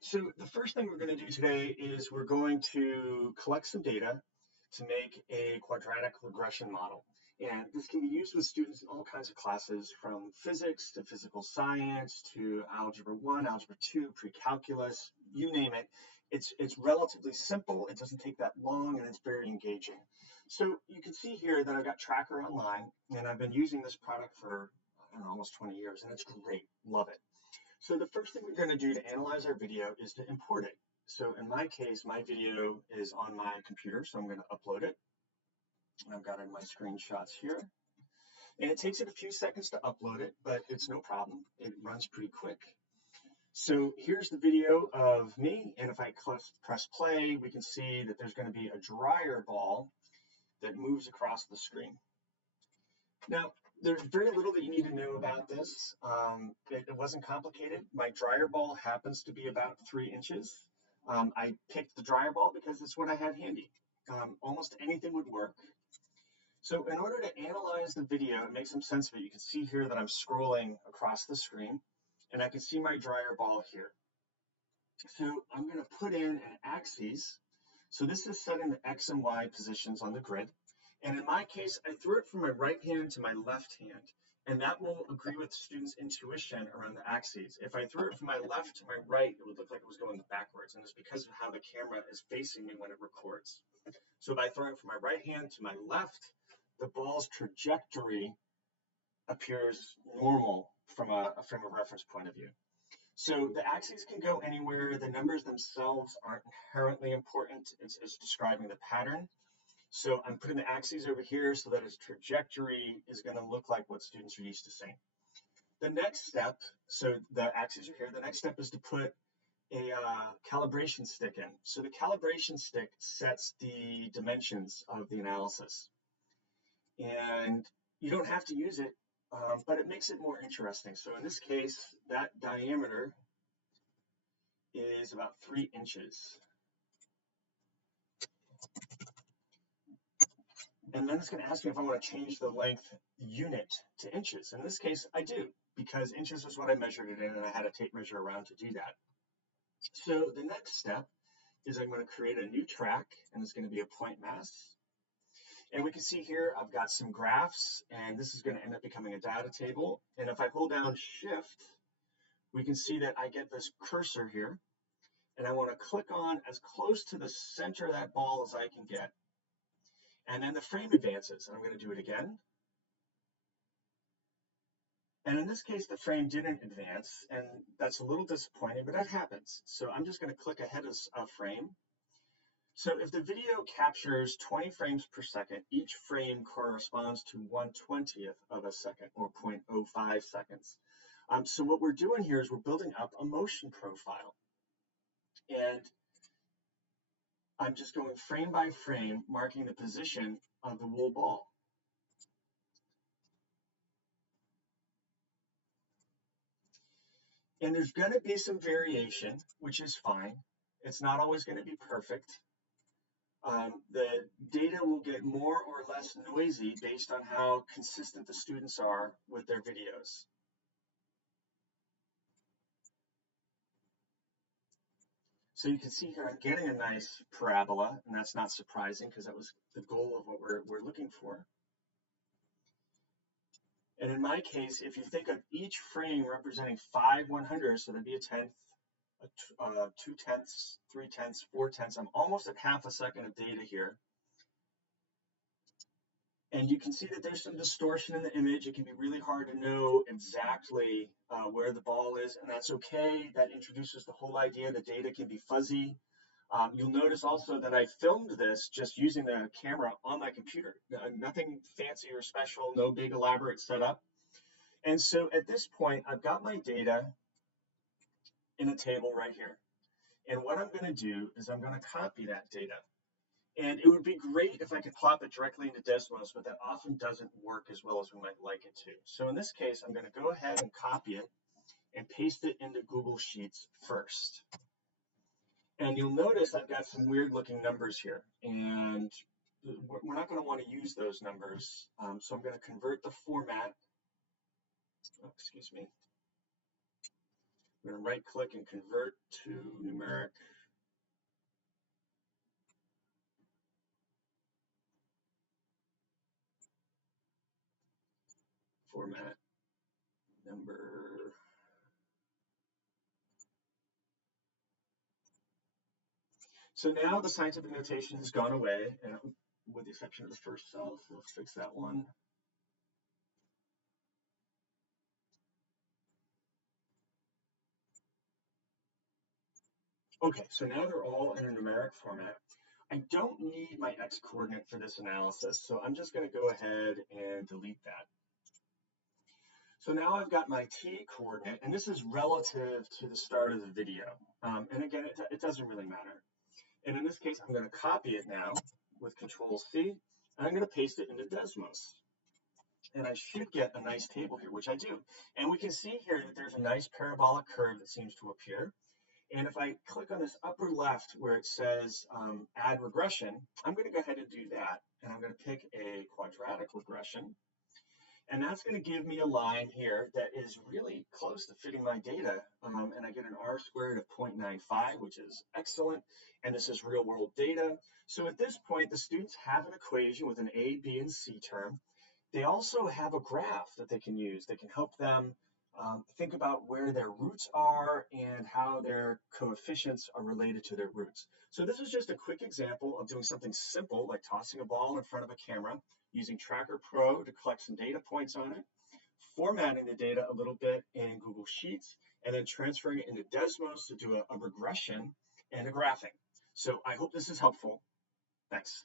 So the first thing we're going to do today is we're going to collect some data to make a quadratic regression model. And this can be used with students in all kinds of classes, from physics to physical science to algebra 1, algebra 2, pre-calculus, you name it. It's relatively simple, it doesn't take that long, and it's very engaging. So you can see here that I've got Tracker online, and I've been using this product for I don't know, almost 20 years, and it's great, love it. So the first thing we're going to do to analyze our video is to import it. So in my case, my video is on my computer, so I'm going to upload it. I've got it in my screenshots here. And it takes it a few seconds to upload it, but it's no problem. It runs pretty quick. So here's the video of me, and if I press play, we can see that there's going to be a dryer ball that moves across the screen. Now, there's very little that you need to know about this. It wasn't complicated. My dryer ball happens to be about 3 inches. I picked the dryer ball because it's what I had handy. Almost anything would work. So in order to analyze the video and make some sense of it, you can see here that I'm scrolling across the screen, and I can see my dryer ball here. So I'm going to put in an axis. So this is setting the X and Y positions on the grid. And in my case, I threw it from my right hand to my left hand, and that will agree with the student's intuition around the axes. If I threw it from my left to my right, it would look like it was going backwards, and it's because of how the camera is facing me when it records. So if I throw it from my right hand to my left, the ball's trajectory appears normal from a frame of reference point of view. So the axes can go anywhere. The numbers themselves aren't inherently important. It's describing the pattern. So I'm putting the axes over here so that its trajectory is going to look like what students are used to seeing. The next step, so the axes are here, the next step is to put a calibration stick in. So the calibration stick sets the dimensions of the analysis. And you don't have to use it, but it makes it more interesting. So in this case, that diameter is about 3 inches. And then it's going to ask me if I want to change the length unit to inches. In this case, I do, because inches is what I measured it in, and I had a tape measure around to do that. So the next step is I'm going to create a new track, and it's going to be a point mass. And we can see here I've got some graphs, and this is going to end up becoming a data table. And if I hold down Shift, we can see that I get this cursor here, and I want to click on as close to the center of that ball as I can get. And then the frame advances, and I'm going to do it again. And in this case, the frame didn't advance, and that's a little disappointing, but that happens. So I'm just going to click ahead of a frame. So if the video captures 20 frames per second, each frame corresponds to 1/20th of a second, or 0.05 seconds. So what we're doing here is we're building up a motion profile. And I'm just going frame by frame, marking the position of the wool ball. And there's going to be some variation, which is fine. It's not always going to be perfect. The data will get more or less noisy based on how consistent the students are with their videos. So you can see here I'm getting a nice parabola, and that's not surprising because that was the goal of what we're looking for. And in my case, if you think of each frame representing 5 100ths, so that'd be a tenth, 2 tenths, 3 tenths, 4 tenths. I'm almost at half a second of data here. And you can see that there's some distortion in the image. It can be really hard to know exactly where the ball is, and that's okay. That introduces the whole idea that data can be fuzzy. You'll notice also that I filmed this just using the camera on my computer. Nothing fancy or special, no big elaborate setup. And so at this point, I've got my data in a table right here. And what I'm going to do is I'm going to copy that data. And it would be great if I could plop it directly into Desmos, but that often doesn't work as well as we might like it to. So in this case, I'm going to go ahead and copy it and paste it into Google Sheets first. And you'll notice I've got some weird looking numbers here, and we're not going to want to use those numbers. So I'm going to convert the format, excuse me, I'm going to right click and convert to numeric. Format number. So now the scientific notation has gone away, and with the exception of the first cell, so let's fix that one. Okay, so now they're all in a numeric format. I don't need my x coordinate for this analysis, so I'm just going to go ahead and delete that. So now I've got my t coordinate, and this is relative to the start of the video. And again, it doesn't really matter. And in this case, I'm going to copy it now with Control C, and I'm going to paste it into Desmos. And I should get a nice table here, which I do. And we can see here that there's a nice parabolic curve that seems to appear. And if I click on this upper left where it says add regression, I'm going to go ahead and do that. And I'm going to pick a quadratic regression. And that's going to give me a line here that is really close to fitting my data. And I get an R squared of 0.95, which is excellent. And this is real world data. So at this point, the students have an equation with an A, B, and C term. They also have a graph that they can use that can help them think about where their roots are and how their coefficients are related to their roots. So this is just a quick example of doing something simple like tossing a ball in front of a camera, using Tracker Pro to collect some data points on it, formatting the data a little bit in Google Sheets, and then transferring it into Desmos to do a regression and a graphing. So I hope this is helpful. Thanks.